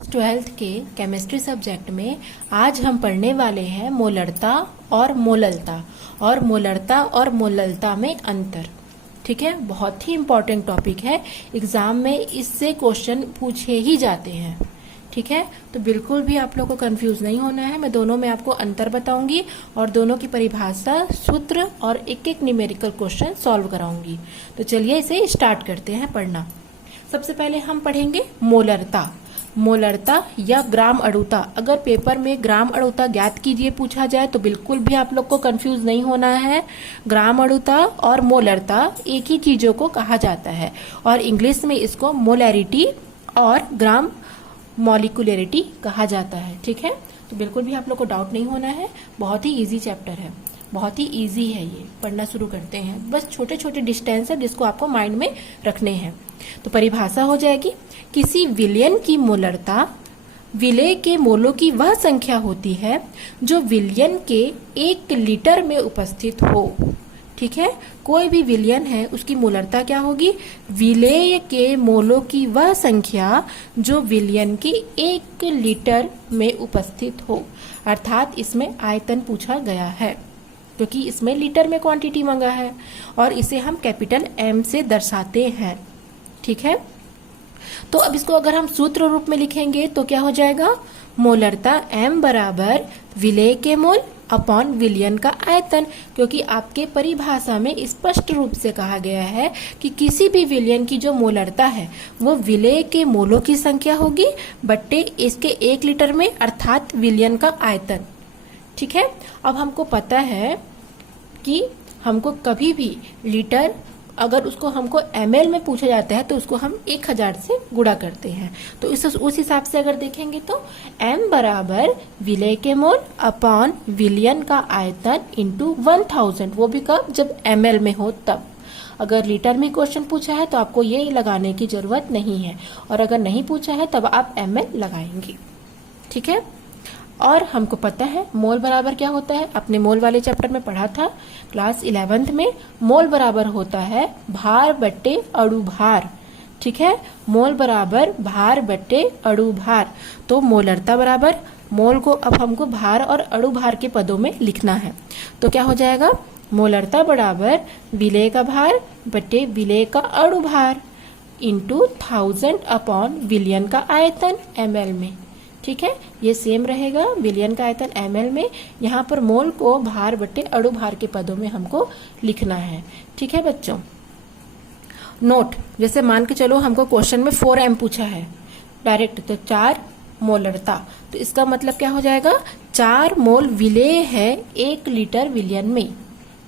Twelfth के chemistry subject में आज हम पढ़ने वाले हैं मोलरता और मोललता और मोललता में अंतर। ठीक है, बहुत ही इम्पोर्टेंट टॉपिक है, एग्जाम में इससे क्वेश्चन पूछे ही जाते हैं। ठीक है, तो बिल्कुल भी आप लोग को कंफ्यूज नहीं होना है। मैं दोनों में आपको अंतर बताऊंगी और दोनों की परिभाषा, सूत्र और एक एक न्यूमेरिकल क्वेश्चन सॉल्व कराऊंगी। तो चलिए इसे स्टार्ट करते हैं पढ़ना। सबसे पहले हम पढ़ेंगे मोलरता या ग्राम अड़ुता। अगर पेपर में ग्राम अड़ुता ज्ञात कीजिए पूछा जाए तो बिल्कुल भी आप लोग को कंफ्यूज नहीं होना है। ग्राम अड़ुता और मोलरता एक ही चीजों को कहा जाता है और इंग्लिश में इसको मोलैरिटी और ग्राम मॉलिक्यूलरिटी कहा जाता है। ठीक है, तो बिल्कुल भी आप लोग को डाउट नहीं होना है। बहुत ही इजी चैप्टर है, बहुत ही इजी है। ये पढ़ना शुरू करते हैं। बस छोटे छोटे डिस्टेंस है जिसको आपको माइंड में रखने हैं। तो परिभाषा हो जाएगी, किसी विलयन की मोलरता विलेय के मोलों की वह संख्या होती है जो विलयन के 1 लीटर में उपस्थित हो। ठीक है, कोई भी विलयन है उसकी मोलरता क्या होगी? विलेय के मोलों की वह संख्या जो विलयन के 1 लीटर में उपस्थित हो। अर्थात इसमें आयतन पूछा गया है क्योंकि इसमें लीटर में क्वांटिटी मांगा है और इसे हम कैपिटल M से दर्शाते हैं। ठीक है, तो अब इसको अगर हम सूत्र रूप में लिखेंगे तो क्या हो जाएगा? मोलरता M बराबर विलेय के मोल अपॉन विलयन का आयतन, क्योंकि आपके परिभाषा में स्पष्ट रूप से कहा गया है कि किसी भी विलयन की जो मोलरता है वो विलेय के मोलों की संख्या होगी बट्टे इसके 1 लीटर में, अर्थात विलयन का आयतन। ठीक है, अब हमको पता है कि हमको कभी भी लीटर अगर उसको हमको ml में पूछा जाता है तो उसको हम 1000 से गुणा करते हैं। तो उस हिसाब से अगर देखेंगे तो m बराबर विलेय के मोल अपॉन विलयन का आयतन इंटू 1000, वो भी कब? जब ml में हो तब। अगर लीटर में क्वेश्चन पूछा है तो आपको ये लगाने की जरूरत नहीं है और अगर नहीं पूछा है तब आप ml लगाएंगे। ठीक है, और हमको पता है मोल बराबर क्या होता है, अपने मोल वाले चैप्टर में पढ़ा था क्लास 11th में। मोल बराबर होता है भार बट्टे अणु भार। ठीक है, मोल बराबर भार बट्टे अणु भार। तो मोलरता बराबर मोल को अब हमको भार और अणु भार के पदों में लिखना है। तो क्या हो जाएगा? मोलरता बराबर विलेय का भार बट्टे विलेय का अणु भार इंटू 1000 अपॉन विलयन का आयतन ml में। ठीक है, ये सेम रहेगा, विलयन का आयतन ml में। यहाँ पर मोल को भार बट्टे अणु भार के पदों में हमको लिखना है। ठीक है बच्चों, नोट, जैसे मान के चलो हमको क्वेश्चन में 4m पूछा है डायरेक्ट, तो 4 मोलरता, तो इसका मतलब क्या हो जाएगा? 4 मोल विलेय है 1 लीटर विलयन में।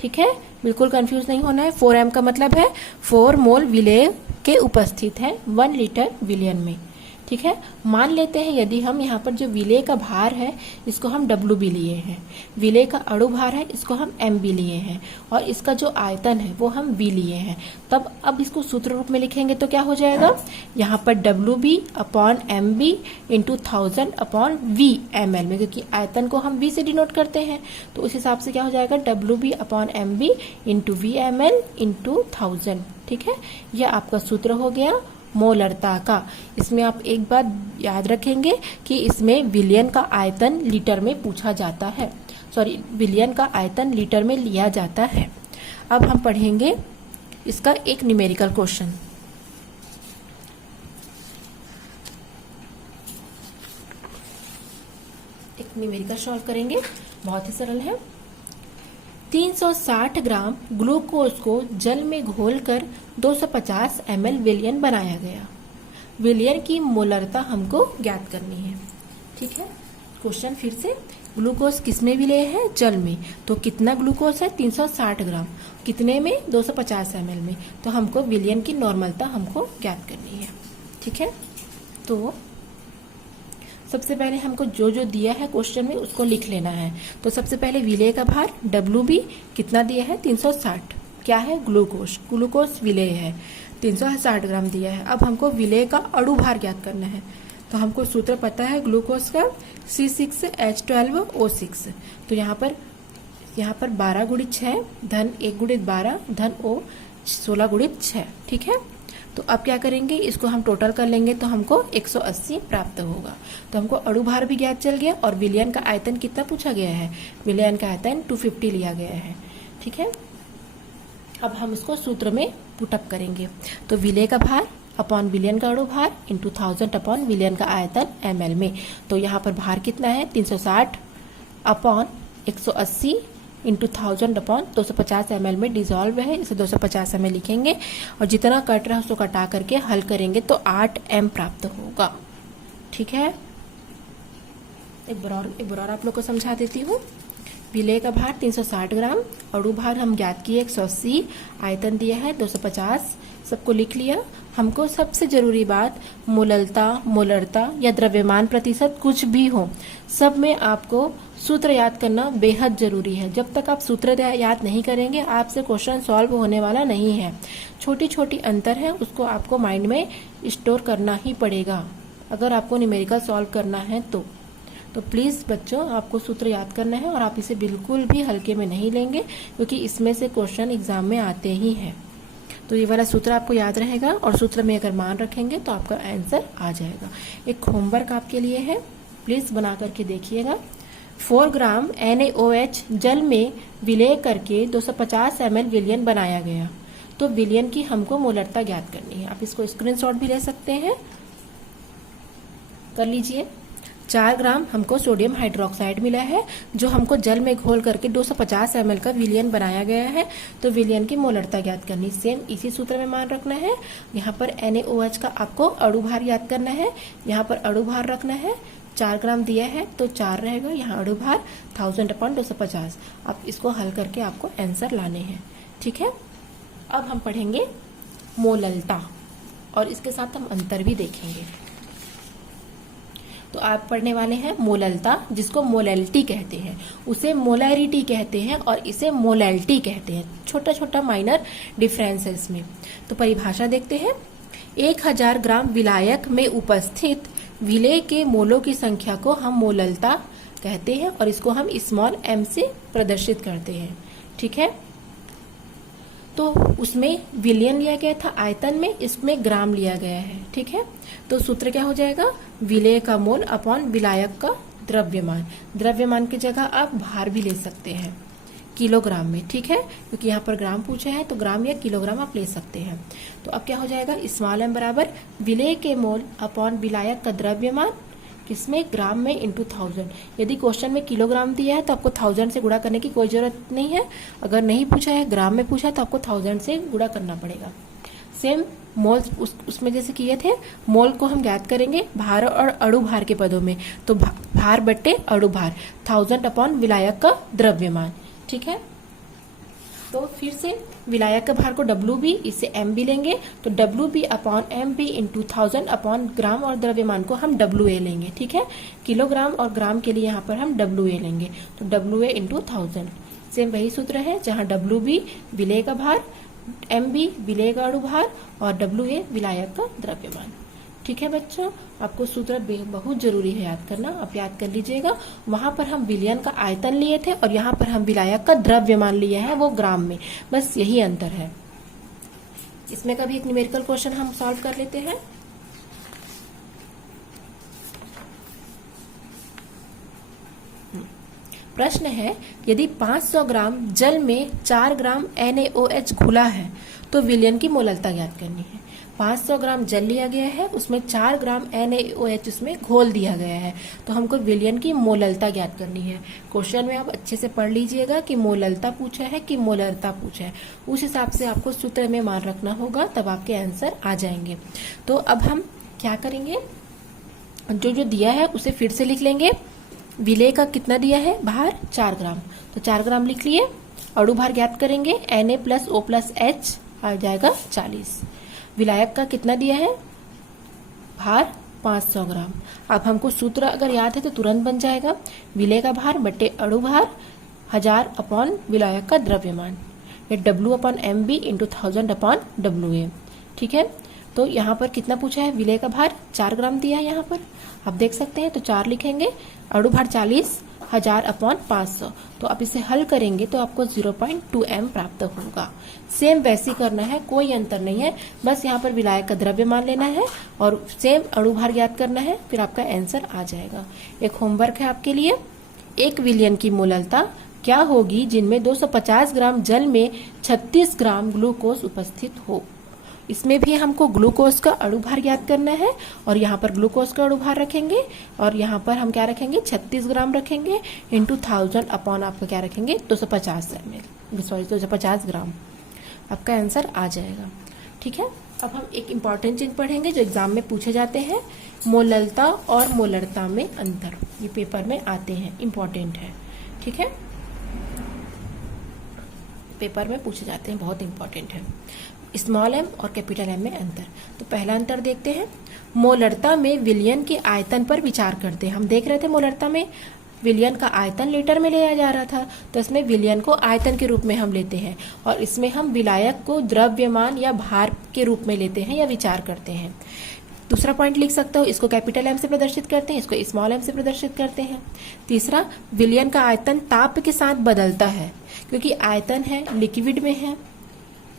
ठीक है, बिल्कुल कंफ्यूज नहीं होना है। 4m का मतलब है 4 मोल विलेय के उपस्थित है 1 लीटर विलयन में। ठीक है, मान लेते हैं यदि हम यहाँ पर जो विलेय का भार है इसको हम W भी लिए हैं, विलेय का अणु भार है इसको हम M भी लिए हैं और इसका जो आयतन है वो हम V लिए हैं, तब अब इसको सूत्र रूप में लिखेंगे तो क्या हो जाएगा? यहाँ पर WB upon MB into 1000 upon V ml में, क्योंकि आयतन को हम V से डिनोट करते हैं तो उस हिसाब से क्या हो जाएगा? WB upon MB into V ml into 1000। ठीक है, यह आपका सूत्र हो गया मोलरता का। इसमें आप एक बात याद रखेंगे कि इसमें विलयन का आयतन लीटर में पूछा जाता है, विलयन का आयतन लीटर में लिया जाता है। अब हम पढ़ेंगे इसका एक न्यूमेरिकल क्वेश्चन। एक न्यूमेरिकल सॉल्व करेंगे, बहुत ही सरल है। 360 ग्राम ग्लूकोज को जल में घोलकर 250 ml विलयन बनाया गया। विलयन की मोलरता हमको ज्ञात करनी है। ठीक है, क्वेश्चन फिर से, ग्लूकोज किसमें विलेय है? जल में। तो कितना ग्लूकोज है? 360 ग्राम। कितने में? 250 ml में। तो हमको विलयन की नॉर्मलता हमको ज्ञात करनी है। ठीक है, तो सबसे पहले हमको जो जो दिया है क्वेश्चन में उसको लिख लेना है। तो सबसे पहले विलेय का भार WB कितना दिया है? 360। क्या है? ग्लूकोज विलेय है, 360 ग्राम दिया है। अब हमको विलेय का अणु भार ज्ञात करना है। तो हमको सूत्र पता है ग्लूकोज का C6H12O6। तो यहाँ पर 12 गुणित 6 धन 1 गुणित 12 धन O 16 गुणित 6। ठीक है, तो अब क्या करेंगे, इसको हम टोटल कर लेंगे तो हमको 180 प्राप्त होगा। तो हमको अणुभार भी ज्ञात चल गया और विलयन का आयतन कितना पूछा गया है, विलयन का आयतन 250 लिया गया है। ठीक है, अब हम इसको सूत्र में पुटअप करेंगे। तो विलय का भार अपॉन विलयन का अणुभार इंटू 1000 अपॉन विलयन का आयतन ml में। तो यहाँ पर भार कितना है 360 अपॉन 180 इंटू 1000 अपॉन 250 ml में डिजॉल्व है, इसे 250 ml लिखेंगे और जितना कट रहा है उसको कटा करके हल करेंगे तो 8 m प्राप्त होगा। ठीक है, एक बार आप लोग को समझा देती हूँ। विलय का भार 360 ग्राम, अणु भार हम ज्ञात किए 180, आयतन दिया है 250, सबको लिख लिया। हमको सबसे जरूरी बात मोललता, मोलरता या द्रव्यमान प्रतिशत कुछ भी हो, सब में आपको सूत्र याद करना बेहद जरूरी है। जब तक आप सूत्र याद नहीं करेंगे आपसे क्वेश्चन सॉल्व होने वाला नहीं है। छोटी छोटी अंतर है उसको आपको माइंड में स्टोर करना ही पड़ेगा अगर आपको न्यूमेरिकल सॉल्व करना है तो प्लीज़ बच्चों आपको सूत्र याद करना है और आप इसे बिल्कुल भी हल्के में नहीं लेंगे क्योंकि इसमें से क्वेश्चन एग्जाम में आते ही हैं। तो ये वाला सूत्र आपको याद रहेगा और सूत्र में अगर मान रखेंगे तो आपका आंसर आ जाएगा। एक होमवर्क आपके लिए है, प्लीज़ बना करके देखिएगा। 4 ग्राम NaOH जल में विलय करके 250 ml विलयन बनाया गया। तो विलयन की हमको मोलरता ज्ञात करनी है। आप इसको स्क्रीनशॉट भी ले सकते हैं, कर लीजिए। 4 ग्राम हमको सोडियम हाइड्रोक्साइड मिला है जो हमको जल में घोल करके 250 ml का विलयन बनाया गया है। तो विलयन की मोलरता ज्ञात करनी, सेम इसी सूत्र में मान रखना है। यहाँ पर NaOH का आपको अणुभार याद करना है, यहाँ पर अणुभार रखना है। 4 ग्राम दिया है तो 4 रहेगा, यहाँ अणुभार 1000 अपॉन 250। आप इसको हल करके आपको आंसर लाने हैं। ठीक है, अब हम पढ़ेंगे मोललता और इसके साथ हम अंतर भी देखेंगे। तो आप पढ़ने वाले हैं मोललता, जिसको मोलैलिटी कहते हैं, उसे मोलैरिटी कहते हैं और इसे मोलैलिटी कहते हैं। छोटा छोटा माइनर डिफरेंस है इसमें। तो परिभाषा देखते हैं। 1000 ग्राम विलायक में उपस्थित विलय के मोलों की संख्या को हम मोललता कहते हैं और इसको हम स्मॉल m से प्रदर्शित करते हैं। ठीक है, तो उसमें विलयन लिया गया था आयतन में, इसमें ग्राम लिया गया है। ठीक है, तो सूत्र क्या हो जाएगा, विलय का मोल अपॉन विलायक का द्रव्यमान। द्रव्यमान की जगह आप भार भी ले सकते हैं किलोग्राम में। ठीक है, क्योंकि यहाँ पर ग्राम पूछा है तो ग्राम या किलोग्राम आप ले सकते हैं। तो अब क्या हो जाएगा, स्मॉल m बराबर विलय के मोल अपॉन विलायक का द्रव्यमान, किसमें, ग्राम में इंटू 1000। यदि क्वेश्चन में किलोग्राम दिया है तो आपको 1000 से गुणा करने की कोई जरूरत नहीं है। अगर नहीं पूछा है, ग्राम में पूछा है, तो आपको 1000 से गुणा करना पड़ेगा। सेम मोल उसमें जैसे किए थे, मोल को हम ज्ञात करेंगे भार और अणुभार के पदों में। तो भार बट्टे अणुभार 1000 अपॉन विलायक का द्रव्यमान। ठीक है, तो फिर से विलायक का भार को WB, इससे MB लेंगे तो WB upon MB into 1000 upon gram और द्रव्यमान को हम WA लेंगे। ठीक है, किलोग्राम और ग्राम के लिए यहाँ पर हम WA लेंगे तो WA इंटू 1000। सेम वही सूत्र है जहाँ WB विलय का भार, MB विलय का अणुभार और WA विलायक का द्रव्यमान। ठीक है बच्चों, आपको सूत्र बहुत जरूरी है याद करना, आप याद कर लीजिएगा। वहां पर हम विलयन का आयतन लिए थे और यहाँ पर हम विलायक का द्रव्यमान लिए हैं, वो ग्राम में, बस यही अंतर है। इसमें का भी एक न्यूमेरिकल क्वेश्चन हम सॉल्व कर लेते हैं। प्रश्न है, यदि 500 ग्राम जल में 4 ग्राम NaOH घुला है तो विलयन की मोललता ज्ञात करनी है। 500 ग्राम जल लिया गया है, उसमें 4 ग्राम NaOH उसमें घोल दिया गया है, तो हमको विलयन की मोललता ज्ञात करनी है। क्वेश्चन में आप अच्छे से पढ़ लीजिएगा कि मोललता पूछा है कि मोलरता पूछा है, उस हिसाब से आपको सूत्र में मान रखना होगा, तब आपके आंसर आ जाएंगे। तो अब हम क्या करेंगे, जो दिया है उसे फिर से लिख लेंगे। विलय का कितना दिया है, भार 4 ग्राम, तो 4 ग्राम लिख लिए। अणुभार ज्ञात करेंगे, Na plus O plus H आ जाएगा 40। विलायक का कितना दिया है, भार 500 ग्राम। अब हमको सूत्र अगर याद है तो तुरंत बन जाएगा, विलय का भार बटे अणुभार 1000 अपॉन विलायक का द्रव्यमान, ये W upon MB into 1000 upon WA। ठीक है, तो यहाँ पर कितना पूछा है, विलय का भार 4 ग्राम दिया है यहाँ पर, आप देख सकते हैं। तो 4 लिखेंगे, अणु भार 40,000/500। तो आप इसे हल करेंगे तो आपको 0.2 m प्राप्त होगा। सेम वैसे ही करना है, कोई अंतर नहीं है, बस यहाँ पर विलायक का द्रव्यमान लेना है और सेम अणु भार ज्ञात करना है, फिर आपका आंसर आ जाएगा। एक होमवर्क है आपके लिए, 1 विलयन की मोललता क्या होगी जिनमें 250 ग्राम जल में 36 ग्राम ग्लूकोज उपस्थित हो। इसमें भी हमको ग्लूकोज का अणु भार ज्ञात करना है और यहाँ पर ग्लूकोज का अणु भार रखेंगे और यहाँ पर हम क्या रखेंगे, 36 ग्राम रखेंगे इंटू 1000 अपॉन आपका क्या रखेंगे 250 ग्राम। आपका आंसर आ जाएगा। ठीक है, अब हम एक इम्पॉर्टेंट चीज पढ़ेंगे जो एग्जाम में पूछे जाते हैं, मोललता और मोलरता में अंतर। ये पेपर में आते हैं, इम्पॉर्टेंट है। ठीक है, पेपर में पूछे जाते हैं, बहुत इंपॉर्टेंट है। स्मॉल m और कैपिटल M में अंतर। तो पहला अंतर देखते हैं, मोलरता में विलयन के आयतन पर विचार करते हैं। हम देख रहे थे मोलरता में विलयन का आयतन लीटर में लिया जा रहा था, तो इसमें विलयन को आयतन के रूप में हम लेते हैं और इसमें हम विलायक को द्रव्यमान या भार के रूप में लेते हैं या विचार करते हैं। दूसरा पॉइंट लिख सकते हो, इसको कैपिटल M से प्रदर्शित करते हैं, इसको स्मॉल m से प्रदर्शित करते हैं। तीसरा, विलयन का आयतन ताप के साथ बदलता है, क्योंकि आयतन है लिक्विड में है।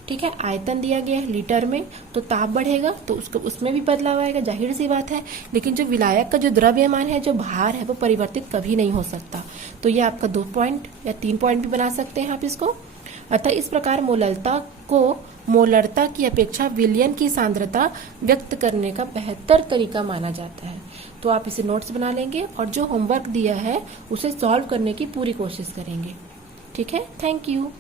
ठीक है, आयतन दिया गया है लीटर में, तो ताप बढ़ेगा तो उसको उसमें भी बदलाव आएगा, जाहिर सी बात है। लेकिन जो विलायक का जो द्रव्यमान है, जो भार है, वो परिवर्तित कभी नहीं हो सकता। तो ये आपका 2 पॉइंट या 3 पॉइंट भी बना सकते हैं आप इसको। अतः इस प्रकार मोललता को मोलरता की अपेक्षा विलयन की सांद्रता व्यक्त करने का बेहतर तरीका माना जाता है। तो आप इसे नोट्स बना लेंगे और जो होमवर्क दिया है उसे सॉल्व करने की पूरी कोशिश करेंगे। ठीक है, थैंक यू।